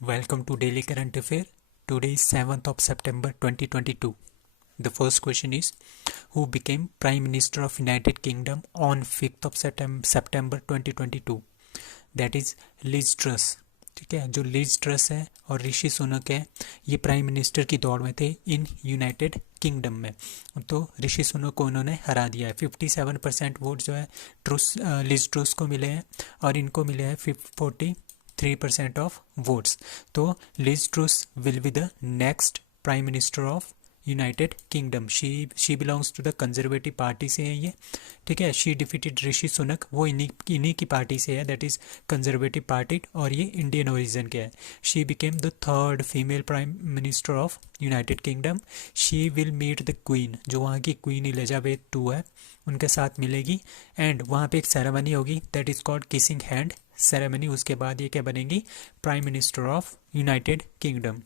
Welcome to Daily Current Affair. Today is 7th of September 2022. The first question is, who became Prime Minister of United Kingdom on 5th of September 2022? That is Liz Truss. ठीक है, जो Liz truss है और ऋषि सुनक है, ये prime minister की दौड़ में थे इन यूनाइटेड किंगडम में। तो ऋषि सुनक को उन्होंने हरा दिया है। 57% वोट जो है लिज ट्रस को मिले हैं और इनको मिले हैं 43% ऑफ वोट्स। तो Liz Truss will be the next prime minister of United Kingdom. She belongs to the conservative party से है ये। ठीक है, शी डिफीटेड ऋषि सुनक, वो इन्हीं की पार्टी से है, दैट इज कंजर्वेटिव पार्टी, और ये इंडियन ओरिजिन के है। She became the third female prime minister of United Kingdom. She will meet the queen, जो वहाँ की क्वीन एलिजाबेथ टू है, उनके साथ मिलेगी एंड वहाँ पे एक सेरेमनी होगी, that is called kissing hand ceremony. उसके बाद ये क्या बनेंगी? Prime minister of United kingdom.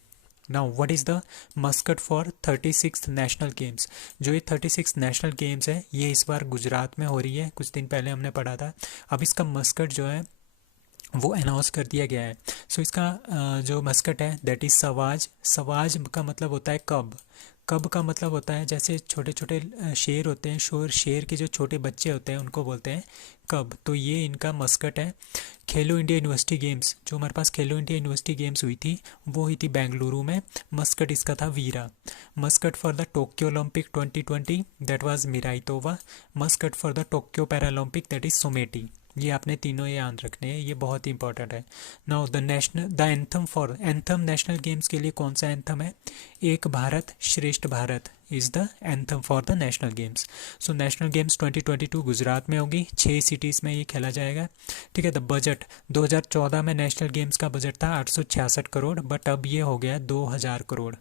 Now what is the Muscat for 36th national games? जो ये 36 नेशनल गेम्स है, ये इस बार गुजरात में हो रही है। कुछ दिन पहले हमने पढ़ा था। अब इसका मस्कट जो है वो अनाउंस कर दिया गया है। सो इसका जो मस्कट है दैट इज सवाज। सवाज का मतलब होता है कब। कब का मतलब होता है जैसे छोटे छोटे शेर होते हैं, शेर के जो छोटे बच्चे होते हैं उनको बोलते हैं कब। तो ये इनका मस्कट है। खेलो इंडिया यूनिवर्सिटी गेम्स, जो हमारे पास खेलो इंडिया यूनिवर्सिटी गेम्स हुई थी वो हुई थी बेंगलुरु में। मस्कट इसका था Veera. Mascot for the Tokyo Olympic 2020 that was Miraitowa. Mascot for the Tokyo Paralympic that is Someity. ये आपने तीनों याद रखने हैं, ये बहुत इंपॉर्टेंट है। Now the anthem for anthem national games के लिए कौन सा एंथम है? एक भारत श्रेष्ठ Bharat is the anthem for the national games. So national games 2022 Gujarat में होगी, 6 सिटीज़ में ये खेला जाएगा। ठीक है, द बजट 2014 में नेशनल गेम्स का बजट था 866 करोड़, बट अब ये हो गया 2000 crore.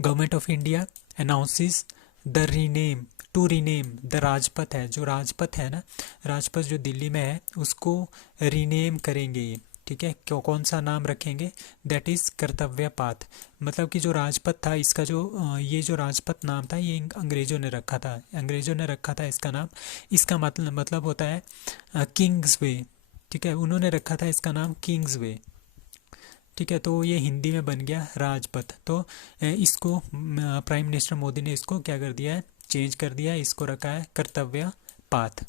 Government of India announces the rename to rename the Rajpath है, जो राजपथ है ना, राजपथ जो दिल्ली में है उसको रीनेम करेंगे ये। ठीक है, क्यों, कौन सा नाम रखेंगे? दैट इज़ कर्तव्य पाथ। मतलब कि जो राजपथ था इसका जो ये जो राजपथ नाम था ये अंग्रेज़ों ने रखा था, अंग्रेज़ों ने रखा था इसका नाम। इसका मतलब होता है किंग्स वे। ठीक है, उन्होंने रखा था इसका नाम किंग्स वे। ठीक है, तो ये हिंदी में बन गया राजपथ। तो इसको प्राइम मिनिस्टर मोदी ने इसको क्या कर दिया है? चेंज कर दिया है, इसको रखा है कर्तव्य पाथ।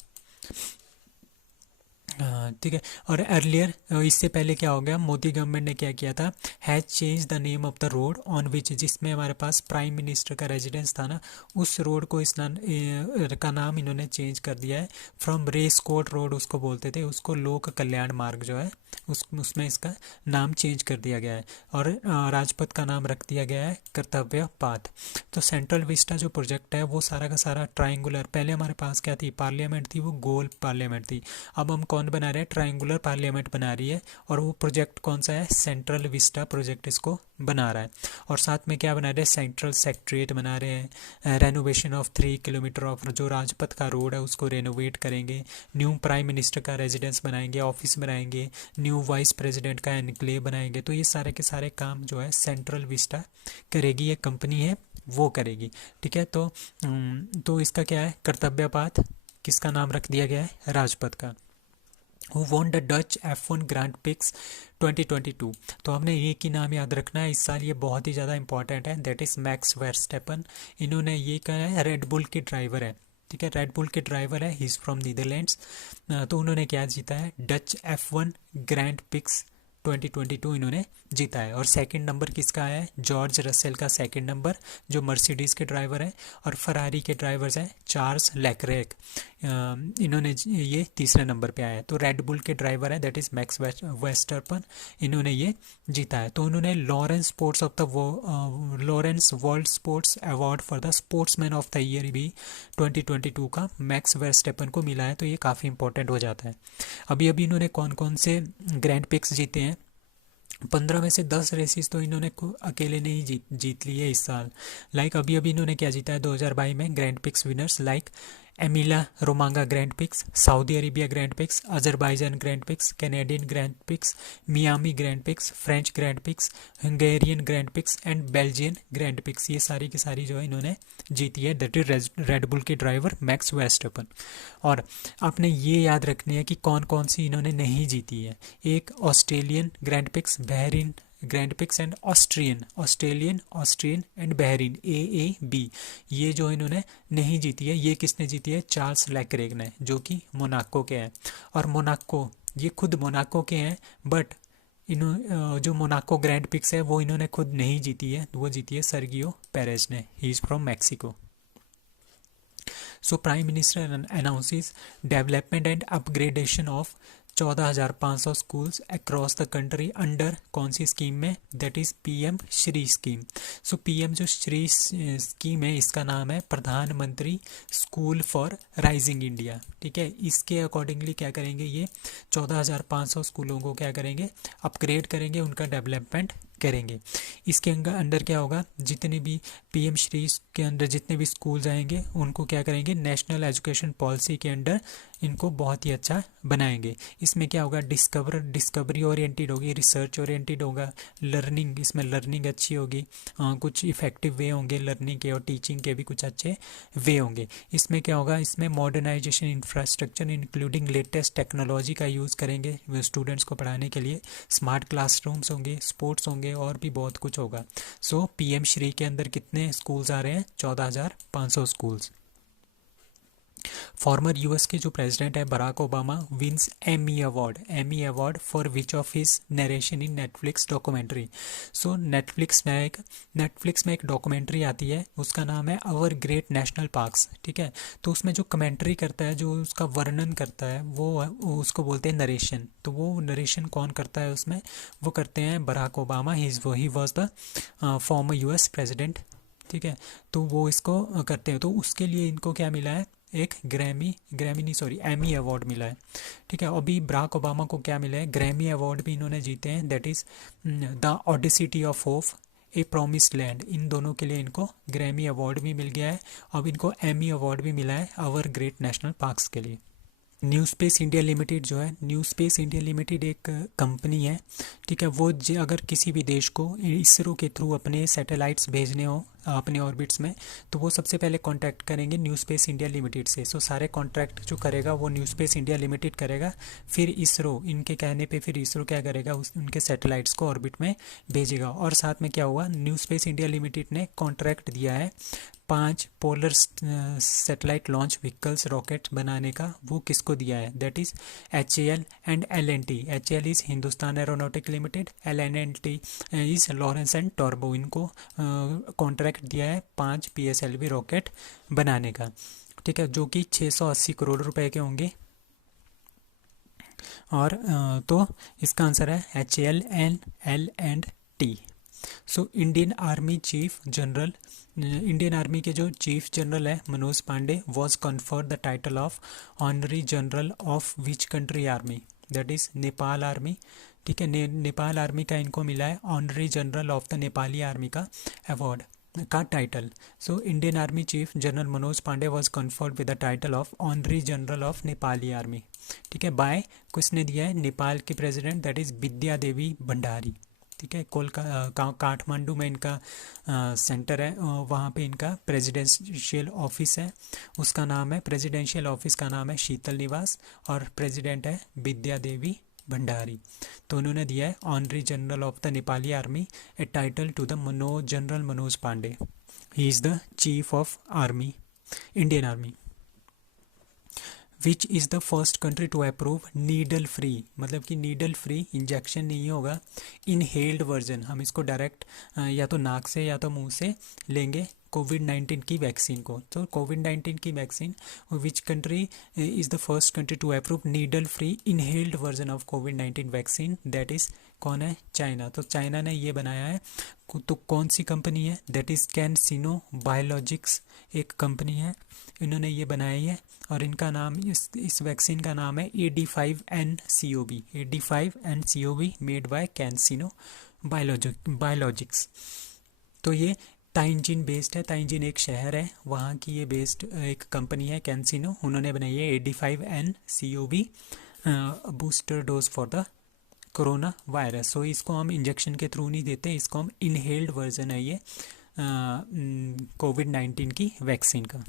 ठीक है, और अर्लियर इससे पहले क्या हो गया, मोदी गवर्नमेंट ने क्या किया था? Has change the name of the road on which, जिसमें हमारे पास प्राइम मिनिस्टर का रेजिडेंस था ना, उस रोड को का नाम इन्होंने चेंज कर दिया है। फ्रॉम रेस कोर्ट रोड उसको बोलते थे, उसको लोक कल्याण मार्ग जो है उसमें इसका नाम चेंज कर दिया गया है, और राजपथ का नाम रख दिया गया है कर्तव्य पाथ। तो सेंट्रल विस्टा जो प्रोजेक्ट है वो सारा का सारा ट्राइंगुलर, पहले हमारे पास क्या थी? पार्लियामेंट थी, वो गोल पार्लियामेंट थी। अब हम कौन बना रहे हैं? ट्राइंगुलर पार्लियामेंट बना रही है, और वो प्रोजेक्ट कौन सा है? सेंट्रल विस्टा प्रोजेक्ट इसको बना रहा है। और साथ में क्या बना रहे हैं? सेंट्रल सेक्रेटरीट बना रहे हैं। रेनोवेशन ऑफ 3 किलोमीटर ऑफ जो राजपथ का रोड है उसको रेनोवेट करेंगे। न्यू प्राइम मिनिस्टर का रेजिडेंस बनाएंगे, ऑफिस बनाएंगे, न्यू वाइस प्रेसिडेंट का एनक्लेव बनाएंगे। तो ये सारे के सारे काम जो है सेंट्रल विस्टा करेगी, ये कंपनी है वो करेगी। ठीक है, तो इसका क्या है? कर्तव्य पाथ। किसका नाम रख दिया गया है? राजपथ का। Who won the Dutch F1 grand pics 2022? तो हमने ये की नाम याद रखना है, इस साल ये बहुत ही ज़्यादा इंपॉर्टेंट है, दैट इज़ मैक्स वर्स्टेपन। इन्होंने ये कहा है, रेड बुल के ड्राइवर है। ठीक है, रेड बुल के ड्राइवर है, ही इज़ फ्रॉम नीदरलैंड्स। तो उन्होंने क्या जीता है? डच F1 ग्रैंड पिक्स 2022 इन्होंने जीता है। और सेकंड नंबर किसका है? जॉर्ज रसेल का सेकंड नंबर, जो मर्सिडीज़ के ड्राइवर हैं। और फरारी के ड्राइवर्स हैं चार्ल्स लेक्रेक, इन्होंने ये तीसरे नंबर पे आया है। तो रेड बुल के ड्राइवर है दैट इज़ मैक्स वेस्टरपन, इन्होंने ये जीता है। तो उन्होंने Lawrence world sports award for the sportsman of the year भी 2022 का मैक्स वेस्टरपन को मिला है। तो ये काफ़ी इंपॉर्टेंट हो जाता है। अभी अभी इन्होंने कौन कौन से ग्रैंड पिक्स जीते हैं? 15 में से 10 रेसिस तो इन्होंने अकेले ने ही जीत ली है इस साल। लाइक अभी अभी इन्होंने क्या जीता है 2022 में? Grand prix winners like Emilia Romagna grand prix, Saudi Arabia grand prix, Azerbaijan grand prix, Canadian grand prix, Miami grand prix, French grand prix, Hungarian grand prix and Belgian grand prix. ये सारी की सारी जो है इन्होंने जीती है, that is Red Bull के ड्राइवर मैक्स वर्स्टेपन। और आपने ये याद रखनी है कि कौन कौन सी इन्होंने नहीं जीती है। एक Australian grand pics, Bahrain grand prix and Austrian and Bahrain, AAB, ये जो इन्होंने नहीं जीती है। ये किसने जीती है? चार्ल्स लेक्रेग ने, जो कि मोनाको के हैं। और मोनाको, ये खुद मोनाको के हैं, बट जो मोनाको ग्रैंड पिक्स है वो इन्होंने खुद नहीं जीती है, वो जीती है सर्गियो पेरेज ने, he is from Mexico. So prime minister announces development and upgradation of 14,500 schools across the country under कौन सी स्कीम में? That is PM Shri scheme. So PM जो श्री स्कीम है, इसका नाम है प्रधानमंत्री स्कूल फॉर राइजिंग इंडिया। ठीक है, इसके अकॉर्डिंगली क्या करेंगे, ये 14,500 स्कूलों को क्या करेंगे? अपग्रेड करेंगे, उनका डेवलपमेंट करेंगे। इसके अंडर क्या होगा? जितने भी PM श्री के अंदर जितने भी स्कूल आएंगे उनको क्या करेंगे? नेशनल एजुकेशन पॉलिसी के अंडर इनको बहुत ही अच्छा बनाएंगे। इसमें क्या होगा? डिस्कवरी ओरिएंटेड होगी, रिसर्च ओरिएंटेड होगा, लर्निंग, इसमें लर्निंग अच्छी होगी, कुछ इफेक्टिव वे होंगे लर्निंग के, और टीचिंग के भी कुछ अच्छे वे होंगे। इसमें क्या होगा? इसमें modernization infrastructure including latest technology का यूज़ करेंगे स्टूडेंट्स को पढ़ाने के लिए, स्मार्ट क्लासरूम्स होंगे, स्पोर्ट्स होंगे, और भी बहुत कुछ होगा। सो PM श्री के अंदर कितने स्कूल्स आ रहे हैं? 14,500 स्कूल्स। फॉर्मर US के जो प्रेसिडेंट है Barack Obama wins Emmy award for which of his narration in Netflix documentary. So Netflix में एक डॉक्यूमेंट्री आती है, उसका नाम है आवर ग्रेट नेशनल पार्क्स। ठीक है, तो उसमें जो कमेंट्री करता है, जो उसका वर्णन करता है, वो उसको बोलते हैं नरेशन। तो वो नरेशन कौन करता है उसमें? वो करते हैं Barack Obama, he was the former US president. ठीक है, तो वो इसको करते हैं। तो उसके लिए इनको क्या मिला है? एक एमी अवार्ड मिला है। ठीक है, अभी बराक ओबामा को क्या मिला है? ग्रैमी अवार्ड भी इन्होंने जीते हैं, that is the audacity of hope, a promised land. इन दोनों के लिए इनको ग्रैमी अवार्ड भी मिल गया है। अब इनको एमी अवार्ड भी मिला है आवर ग्रेट नेशनल पार्क्स के लिए। न्यू स्पेस इंडिया लिमिटेड जो है, न्यू स्पेस इंडिया लिमिटेड एक कंपनी है। ठीक है, वो अगर किसी भी देश को इसरो के थ्रू अपने सैटेलाइट्स भेजने हो अपने ऑर्बिट्स में, तो वो सबसे पहले कांटेक्ट करेंगे न्यू स्पेस इंडिया लिमिटेड से। सो सारे कॉन्ट्रैक्ट जो करेगा वो न्यू स्पेस इंडिया लिमिटेड करेगा। फिर इसरो, इनके कहने पे फिर इसरो क्या करेगा? उनके सैटेलाइट्स को ऑर्बिट में भेजेगा। और साथ में क्या हुआ? न्यू स्पेस इंडिया लिमिटेड ने कॉन्ट्रैक्ट दिया है 5 polar satellite launch vehicles rocket बनाने का। वो किसको दिया है? That is HAL and L&T। HAL is Hindustan aeronautic limited, L&T is Lawrence and turbo. इनको कॉन्ट्रैक्ट दिया है 5 PSLV रॉकेट बनाने का। ठीक है, जो कि 680 करोड़ रुपए के होंगे। और तो इसका आंसर है HAL and L&T। So Indian army के जो चीफ जनरल है Manoj Pande was conferred the title of honorary general of which country army? That is Nepal army. ठीक है, नेपाल आर्मी का इनको मिला है honorary general of the Nepali army का अवार्ड का title. So Indian army chief general Manoj Pande was conferred with the title of honorary general of Nepali army. ठीक है, बाय किसने दिया है? नेपाल के प्रेसिडेंट, दैट इज विद्या देवी भंडारी। ठीक है, काठमांडू में इनका सेंटर है, वहाँ पे इनका प्रेसिडेंशियल ऑफिस है, उसका नाम है, प्रेसिडेंशियल ऑफिस का नाम है शीतल निवास, और प्रेसिडेंट है विद्या देवी भंडारी। तो उन्होंने दिया है honorary general of the Nepali army a title to the general Manoj Pande. He is the chief of army, Indian army. Which is the first country to approve needle free, मतलब कि नीडल फ्री इंजेक्शन नहीं होगा, inhaled version, हम इसको direct या तो नाक से या तो मुंह से लेंगे कोविड-19 की वैक्सीन को। तो कोविड-19 की vaccine, which country is the first country to approve needle free inhaled version of कोविड-19 वैक्सीन? दैट इज़ कौन है? चाइना। तो चाइना ने ये बनाया है। तो कौन सी कंपनी है? दैट इज़ कैंसिनो बायोलॉजिक्स, एक कंपनी है, इन्होंने ये बनाई है। और इनका नाम, इस वैक्सीन का नाम है AD5NCOV made by CanSino biologics. तो ये ताइंजिन बेस्ड है, ताइंजिन एक शहर है, वहाँ की ये बेस्ड एक कंपनी है कैंसिनो, उन्होंने बनाई है 85N-CoV booster dose for the corona virus. So इसको हम इंजेक्शन के थ्रू नहीं देते, इसको हम इनहेल्ड वर्जन है ये कोविड-19 की वैक्सीन का।